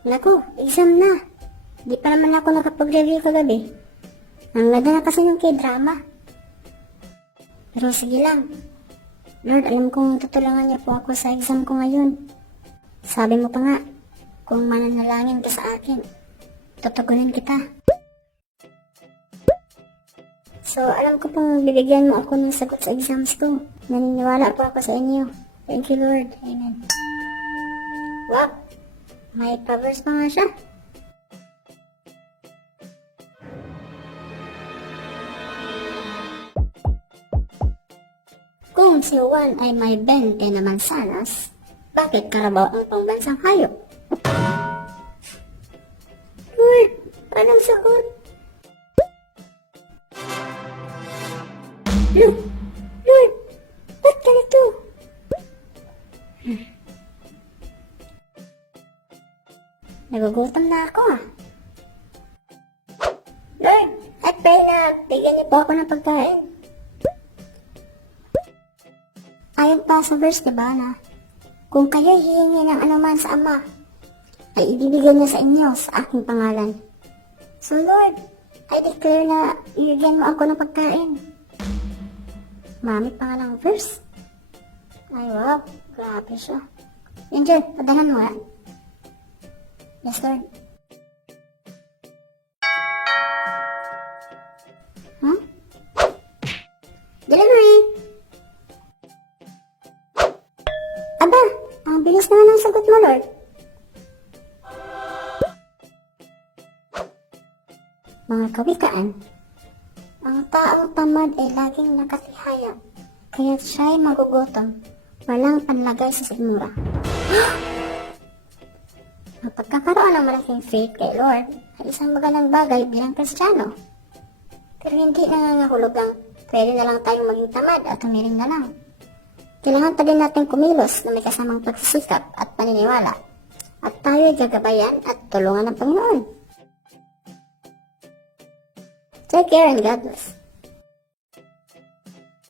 Naku, exam na. Di pa naman ako nakapag-review kagabi. Ang ganda na kasi ng K-drama. Pero sige lang. Lord, alam kong tutulungan niyo po ako sa exam ko ngayon. Sabi mo pa nga, kung mananalangin ka sa akin, tutugunin kita. So, alam ko pong bibigyan mo ako ng sagot sa exams ko. Naniniwala po ako sa inyo. Thank you, Lord. Amen. Wow! May pa-verse pa nga siya. Kung si Juan ay may 20 na mansanas, bakit Carabao ang pangbansang hayop? Lord, anong sagot? Lord, ba't ganito? Nagugutom na ako Lord, I pray na bigyan niyo po ako ng pagkain. Ayon pa sa verse, diba, na kung kayo hihingi ng anuman sa Ama, ay ibibigay niya sa inyo sa aking pangalan. So Lord, I declare na ibigyan mo ako ng pagkain. Marami pa nga lang verse. Ay wow, grabe siya. Angel, padahan mo nga. Yes, Lord. Huh? Delivery! Aba, ang bilis naman ang sagot mo, Lord. Mga kawikaan, ang taong tamad ay laging nakatihaya, kaya't siya'y magugutom, walang panlagay sa sigmura. Ang pagkakaroon ng malaking faith kay Lord ay isang magandang bagay bilang Kristiyano. Pero hindi nangangahulog ang pwede na lang tayong maging tamad at humiling na lang. Kailangan pa din natin kumilos na may kasamang pagsisikap at paniniwala, at tayo'y gagabayan at tulungan ng Panginoon. Take care and God bless.